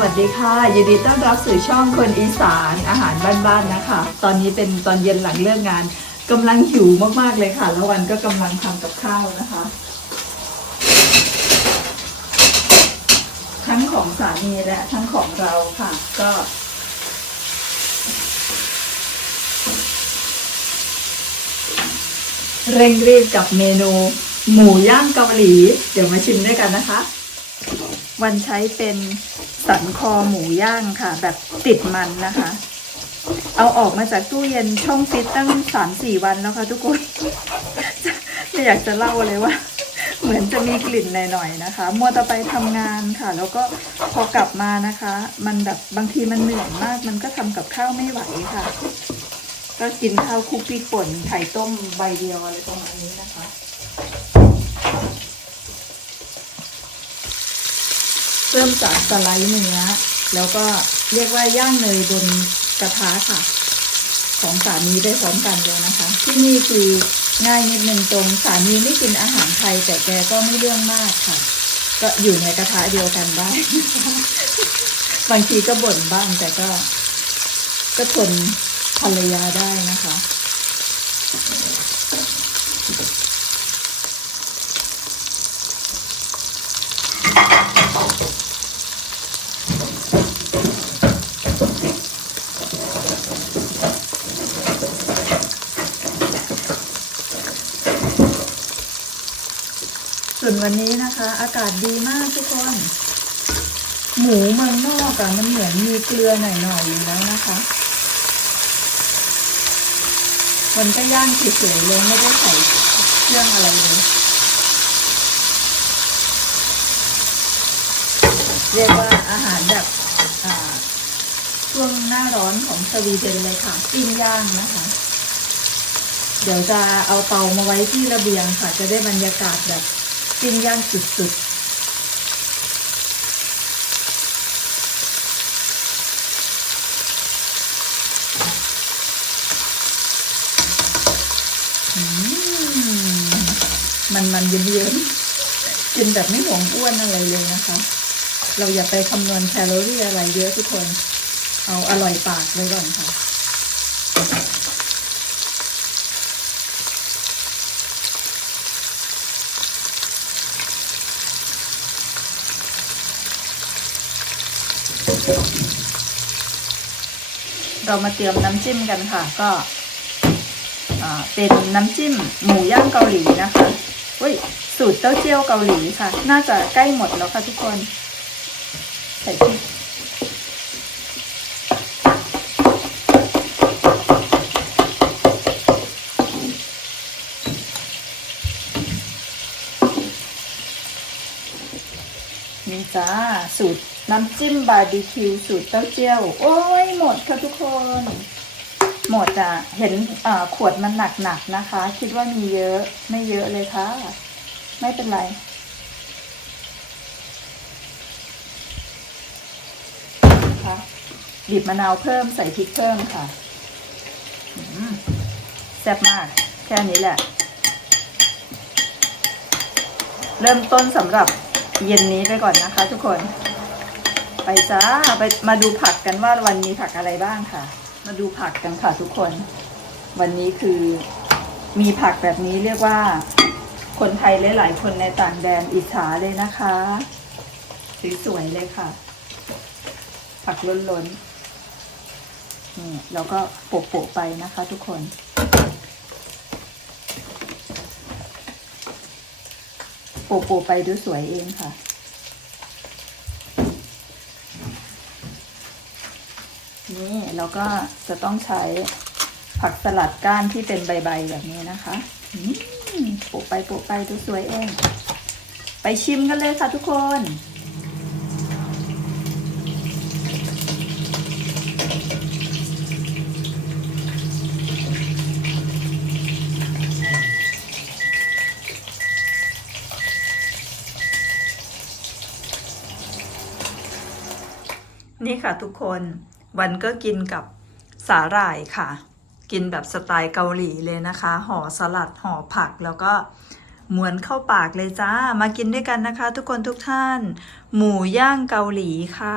วัสดีค่ะ ยินดีต้อนรับสู่ช่องคนอีสานอาหารบ้านๆนะคะ ตอนนี้เป็นตอนเย็นหลังเลิกงานกำลังหิวมากๆเลยค่ะ แล้ววันก็กำลังทำกับข้าวนะคะ ทั้งของสามีและทั้งของเราค่ะ ก็เร่งรีบกับเมนูหมูย่างเกาหลี เดี๋ยวมาชิมด้วยกันนะคะ วันใช้เป็น สันคอหมูย่างค่ะ แบบติดมันนะคะ เอาออกมาจากตู้เย็นช่องฟิตตั้งสามสี่วันแล้วค่ะทุกคนไม่อยากจะเล่าเลยว่า เหมือนจะมีกลิ่นหน่อยๆนะคะ มัวแต่ไปทำงานค่ะ แล้วก็พอกลับมานะคะ มันแบบบางทีมันเหนื่อยมาก มันก็ทำกับข้าวไม่ไหวค่ะ ก็กินข้าวคุกพริกป่นไข่ต้มใบเดียวอะไรประมาณนี้นะคะ เริ่มจากสไลด์เนื้อ แล้วก็เรียกว่าย่างเนยบนกระทะค่ะ ของสามีได้พร้อมกันเลยนะคะ ที่นี่คือง่ายนิดนึงตรงสามีไม่กินอาหารไทย แต่แกก็ไม่เรื่องมากค่ะ ก็อยู่ในกระทะเดียวกันได้บางทีก็บ่นบ้างแต่ก็ ก็ทนภรรยาได้นะคะ วนวันนี้นะคะ อากาศดีมากทุกคน หมูเมืองนอกอะมันเหมือนมีเกลือหน่อยๆอยู่แล้วนะคะมันก็ย่างเฉยๆเลยไม่ได้ใส่เครื่องอะไรเลยเรียกว่าอาหารแบบช่วงหน้าร้อนของสวีเดนเลยค่ะปิ้งย่างนะคะ เดี๋ยวจะเอาเตามาไว้ที่ระเบียงค่ะ จะได้บรรยากาศแบบ ปิ้งย่างสุดๆอืมมันมันเยิ้มๆกินแบบไม่หวงอ้วนอะไรเลยนะคะ เราอย่าไปคำนวณแคลอรี่อะไรเยอะทุกคน เอาอร่อยปากไว้ก่อนค่ะ เรามาเตรียมน้ำจิ้มกันค่ะ ก็เป็นน้ำจิ้มหมูย่างเกาหลีนะคะเฮ้ยสูตรเต้าเจี้ยวเกาหลีค่ะ น่าจะใกล้หมดแล้วค่ะทุกคนใส่พริกนี่จ้าสูตร น้ำจิ้มบาร์บีคิวสูตรเต้าเจี้ยว โอ้ยหมดค่ะทุกคน หมดอะ เห็นขวดมันหนักๆนะคะ คิดว่ามีเยอะไม่เยอะเลยค่ะ ไม่เป็นไรนะคะบีบมะนาวเพิ่มใส่พริกเพิ่มค่ะแซ่บมาก แค่นี้แหละ เริ่มต้นสำหรับเย็นนี้ไปก่อนนะคะทุกคน ไปจ้าไปมาดูผักกันว่าวันนี้ผักอะไรบ้างค่ะ มาดูผักกันค่ะทุกคน วันนี้คือมีผักแบบนี้เรียกว่า คนไทยหลายๆคนในต่างแดนอิจฉาเลยนะคะสวยๆเลยค่ะ ผักล้นๆนี่แล้วก็โปะๆไปนะคะทุกคนโปะๆไปดูสวยเองค่ะ นี่เราก็จะต้องใช้ผักสลัดก้านที่เป็นใบๆแบบนี้นะคะโปะไปโปะไปดูสวยเอง ไปชิมกันเลยค่ะทุกคนนี่ค่ะทุกคน วันก็กินกับสาหร่ายค่ะ กินแบบสไตล์เกาหลีเลยนะคะ ห่อสลัดห่อผักแล้วก็ม้วนเข้าปากเลยจ้า มากินด้วยกันนะคะ ทุกคนทุกท่าน หมูย่างเกาหลีค่ะ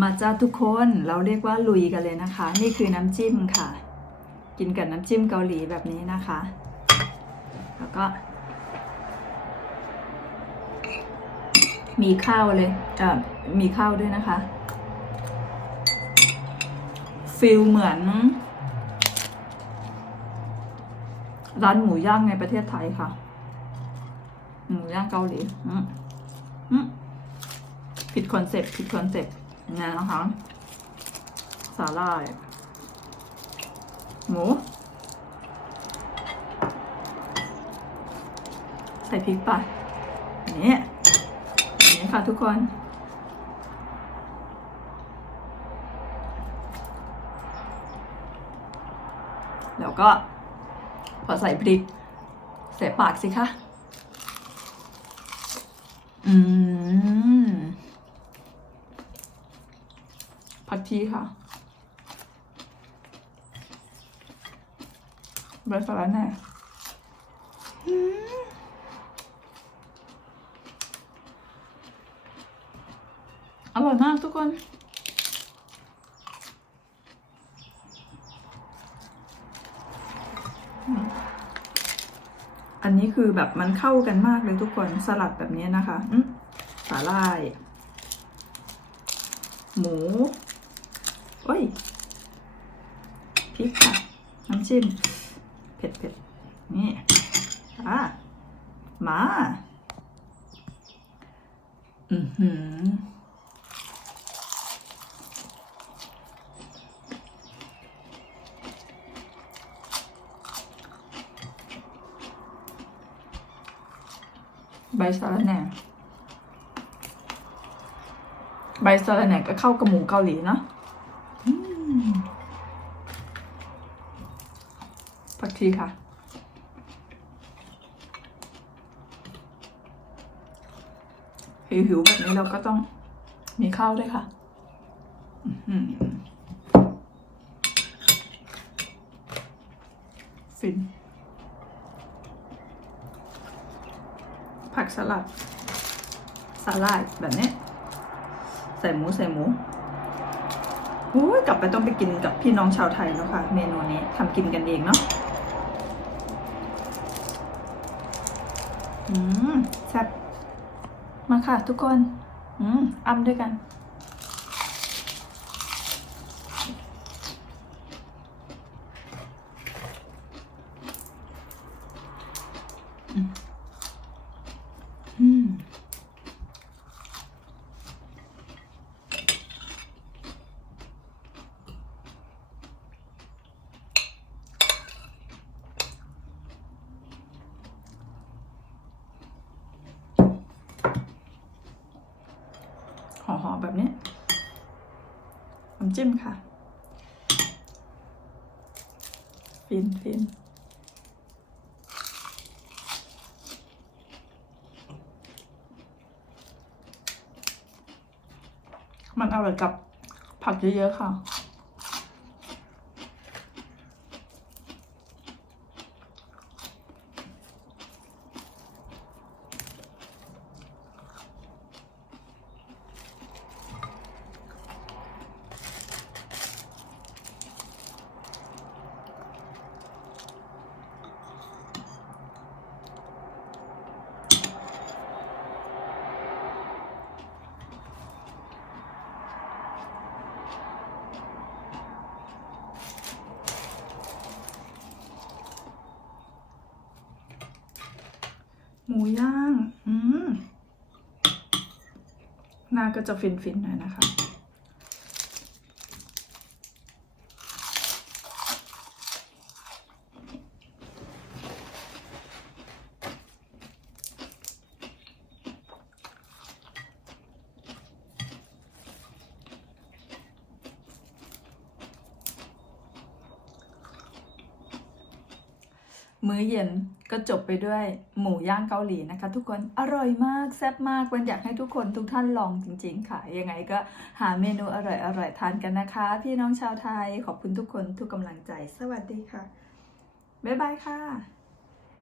มาจ้าทุกคนเราเรียกว่าลุยกันเลยนะคะ นี่คือน้ำจิ้มค่ะ กินกับน้ำจิ้มเกาหลีแบบนี้นะคะ แล้วก็ มีข้าวเลยเอ่อมีข้าวด้วยนะคะฟิลเหมือน ร้านหมูย่างในประเทศไทยค่ะ หมูย่างเกาหลีผิดคอนเซ็ปต์ผิดคอนเซ็ปต์ นะนะคะสาหร่าย หมู ใส่พริกไปนี่นี่ค่ะทุกคนแล้วก็พอใส่พริกเสียปากสิคะ อืม ผักชีค่ะเบอร์สลัดแน่อร่อยมากทุกคนอันนี้คือแบบมันเข้ากันมากเลยทุกคนสลัดแบบนี้นะคะอืมสาหร่าย หมูโอ้ยพริกค่ะ น้ำ จิ้ม เผ็ดเผ็ดนี่อะมาอือหือใบสะระแหน่ใบสะระแหน่ก็เข้ากับหมูเกาหลีเนาะอืม ผักชีค่ะ หิวๆแบบนี้เราก็ต้องมีข้าวด้วยค่ะหือฟิน ผักสลัดสาลายแบบนี้ ใส่หมูใส่หมูโอ้ยกลับไปต้องไปกินกับพี่น้องชาวไทยแล้วค่ะ เมนูนี้ทำกินกันเองเนาะ อืมแซ่บมาค่ะทุกคน อืมอ้ำด้วยกัน อืม ห่อๆแบบนี้น้ำจิ้มค่ะฟินฟินมันอร่อยกับผักเยอะๆค่ะ หมูย่าง อืมหน้าก็จะฟินๆหน่อยนะคะ มื้อเย็นก็จบไปด้วยหมูย่างเกาหลีนะคะ ทุกคนอร่อยมากแซ่บมากวันอยากให้ทุกคนทุกท่านลองจริง ๆ ค่ะ ยังไงก็หาเมนูอร่อยอร่อยทานกันนะคะ พี่น้องชาวไทยขอบคุณทุกคนทุกกำลังใจ สวัสดีค่ะ บ๊ายบายค่ะ